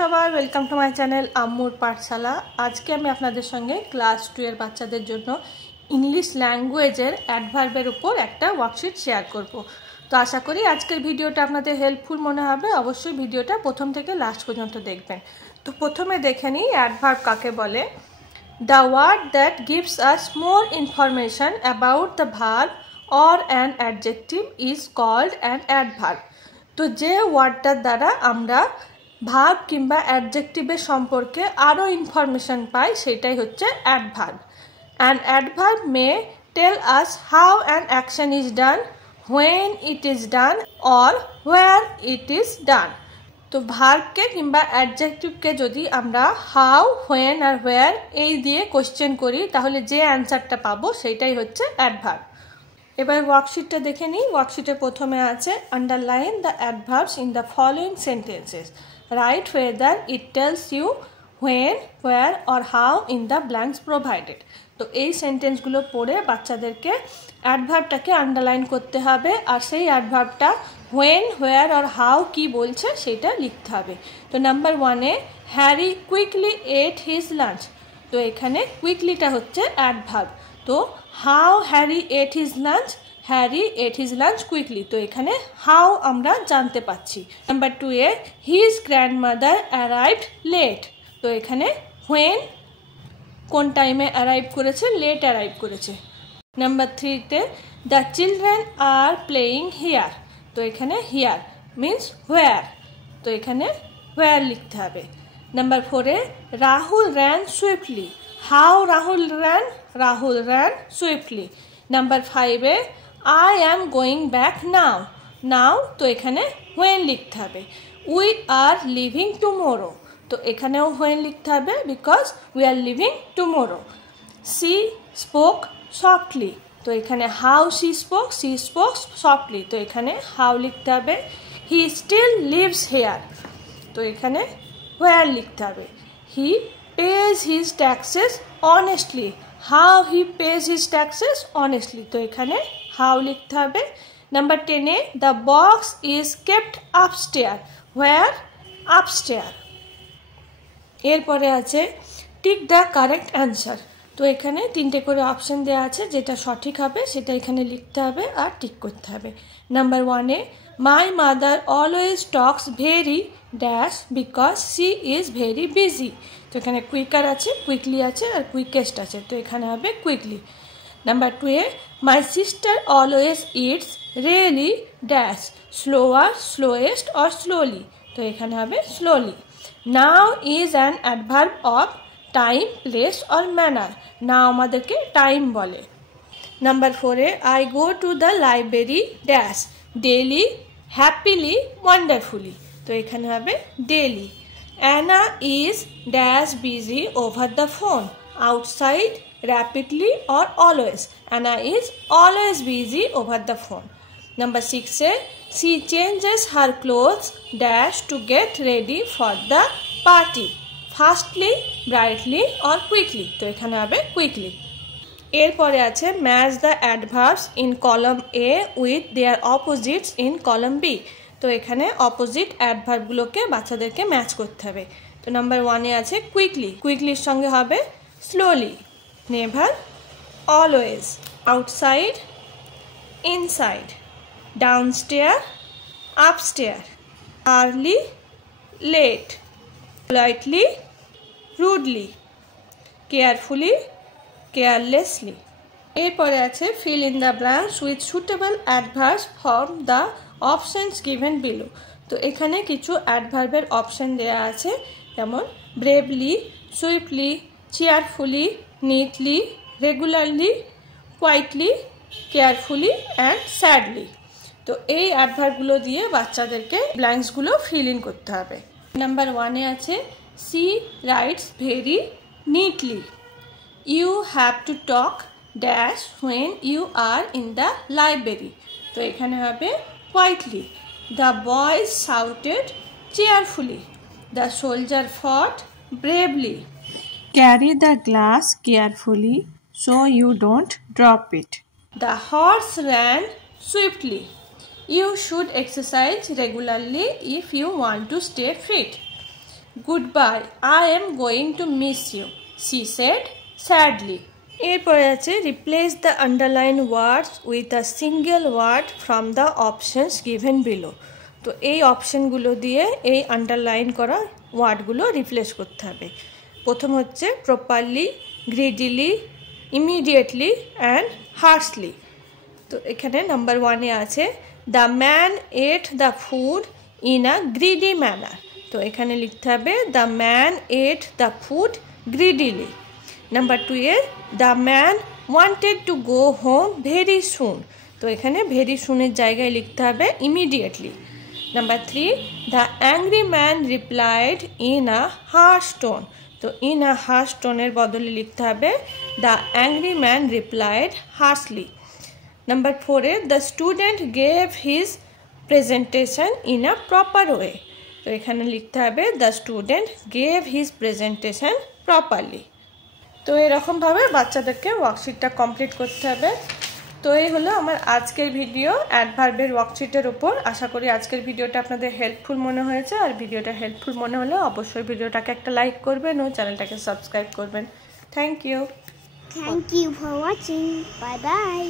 সবাই, welcome to my channel আম্মুর পাঠশালা। আজকে আমি আপনাদের সঙ্গে ক্লাস 2 এর বাচ্চাদের জন্য ইংলিশ ল্যাঙ্গুয়েজের অ্যাডভার্বের উপর একটা ওয়ার্কশিট শেয়ার করব। তো আশা করি আজকের ভিডিওটা আপনাদের হেল্পফুল মনে হবে। অবশ্যই ভিডিওটা প্রথম থেকে লাস্ট পর্যন্ত দেখবেন। তো প্রথমে দেখে নিই অ্যাডভার্ব কাকে বলে। The word that gives us more information about the verb or an adjective is called an adverb. তো যে ওয়ার্ডটার দ্বারা আমরা ভার্ব কিংবা অ্যাডজেক্টিভের সম্পর্কে আরও ইনফরমেশন পাই সেটাই হচ্ছে adverb. An adverb may tell us how an action is done, when it is done or where it is done. তো ভার্বকে কিংবা অ্যাডজেক্টিভকে যদি আমরা হাউ, হোয়েন আর হোয়ার এই দিয়ে কোশ্চেন করি তাহলে যে অ্যান্সারটা পাবো সেটাই হচ্ছে অ্যাডভার্ব। এবার ওয়ার্কশিটটা দেখে নিই। ওয়ার্কশিটে প্রথমে আছে underline the adverbs in the following sentences, right whether it tells you when, where or how in the blanks provided। তো এই সেন্টেন্সগুলো পড়ে বাচ্চাদেরকে অ্যাডভার্বটাকে আন্ডারলাইন করতে হবে আর সেই অ্যাডভার্বটা when, where or how কি বলছে সেটা লিখতে হবে। তো নাম্বার 1-এ Harry quickly ate his lunch. তো এখানে কুইকলিটা হচ্ছে অ্যাডভার্ব। তো how Harry ate his lunch, Harry ate his lunch quickly. তো এখানে হাউ আমরা জানতে পাচ্ছি। নাম্বার 2-এ হিজ গ্র্যান্ডমাদার অ্যারাইভড লেট। তো এখানে হোয়েন কোন টাইমে অ্যারাইভ করেছে, লেট অ্যারাইভ করেছে। নাম্বার 3-তে the children are playing here. তো এখানে হিয়ার মিন্স হোয়ার। তো এখানে হোয়ার লিখতে হবে। নাম্বার 4-এ Rahul ran swiftly. How Rahul ran, Rahul ran swiftly. Number 5-এ I am going back now, now তো এখানে when লিখতে হবে। we are leaving tomorrow। তো এখানেও when লিখতে হবে because we are leaving tomorrow। she spoke softly। তো এখানে how she spoke softly। তো এখানে how লিখতে হবে। he still lives here। তো এখানে where লিখতে হবে। he pays his taxes honestly। how he pays his taxes honestly। তো এখানে how লিখতে হবে। নাম্বার 10-এ the box is kept upstair. Where, upstair. এরপরে আছে টিক দ্য কারেক্ট অ্যান্সার। তো এখানে 3টে করে অপশন দেওয়া আছে, যেটা সঠিক হবে সেটা এখানে লিখতে হবে আর টিক করতে হবে। নাম্বার 1-এ my mother always talks very dash because she is very busy. তো এখানে কুইকার আছে, কুইকলি আছে আর কুইকেস্ট আছে। তো এখানে হবে কুইকলি। নাম্বার 2-এ my sister always eats really dash slower, slowest or slowly. তো এখানে হবে slowly. Now is an adverb of time, place or manner. Now আমাদেরকে টাইম বলে। নাম্বার 4-এ I go to the library dash daily, happily, wonderfully. তো এখানে হবে daily. Anna is dash busy over the phone, outside, rapidly or always। Anna is always busy over the phone। Number 6-এ she changes her clothes dash to get ready for the party, fastly, brightly or quickly। তো এখানে হবে quickly। এরপরে আছে match the adverbs in column A with their opposites in column B। তো এখানে opposite অ্যাডভার্বগুলোকে বাচ্চাদেরকে match করতে হবে। তো নাম্বার 1-এ আছে কুইকলি, কুইকলির সঙ্গে হবে slowly, never, always, outside, inside, downstairs, upstairs, early, late, politely, rudely, carefully, carelessly। এরপরে আছে fill in the blanks with suitable adverbs from the options given below। তো এখানে কিছু অ্যাডভার্বের অপশন দেয়া আছে, যেমন bravely, swiftly, cheerfully, neatly, regularly, quietly, carefully and sadly। তো এই অ্যাডভার্বগুলো দিয়ে বাচ্চাদেরকে ব্ল্যাঙ্কসগুলো ফিল ইন করতে হবে। নাম্বার 1-এ আছে she writes very neatly। you have to talk dash when you are in the library। তো এখানে হবে quietly। the boys shouted cheerfully। the soldier fought bravely। carry the glass carefully so you don't drop it। the horse ran swiftly। you should exercise regularly if you want to stay fit। Goodbye, I am going to miss you, she said sadly. এরপরে আছে replace the underlined words with a single word from the options given below. তো এই অপশনগুলো দিয়ে এই underline করা ওয়ার্ডগুলো replace করতে হবে। প্রথম হচ্ছে properly, greedily, immediately and harshly. তো এখানে নাম্বার 1-এ আছে the man ate the food in a greedy manner. তো এখানে লিখতে হবে the man ate the food greedily. Number 2-এ the man wanted to go home very soon. তো এখানে ভেরি সুনের জায়গায় লিখতে হবে immediately. Number 3, the angry man replied in a harsh tone. তো ইন আ হার্শ টোনের বদলে লিখতে হবে the angry man replied harshly. Number 4-এ the student gave his presentation in a proper way. তো এখানে লিখতে হবে the student gave his presentation properly. তো এরকমভাবে বাচ্চাদেরকে ওয়ার্কশিটটা কমপ্লিট করতে হবে। তো এই হলো আমার আজকের ভিডিও অ্যাডভার্বের ওয়ার্কশিটের উপর। আশা করি আজকের ভিডিওটা আপনাদের হেল্পফুল মনে হয়েছে। আর ভিডিওটা হেল্পফুল মনে হলে অবশ্যই ভিডিওটাকে একটা লাইক করবেন ও চ্যানেলটাকে সাবস্ক্রাইব করবেন। Thank you for watching. Bye by.